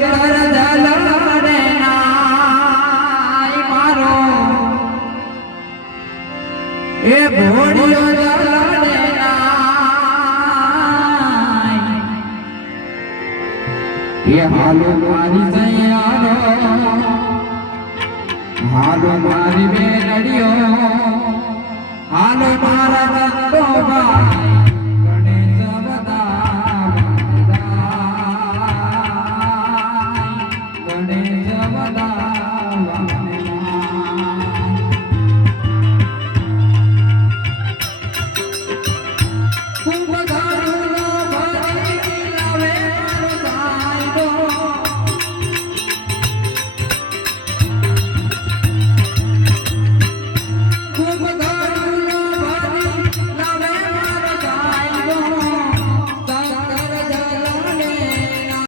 શંકર જલડે નાય મારો એ ભોળિયો જલડે નાય એ હાલો મારી સૈયારો હાલો મારી બેનડીઓ હાલો મારા નંદો બા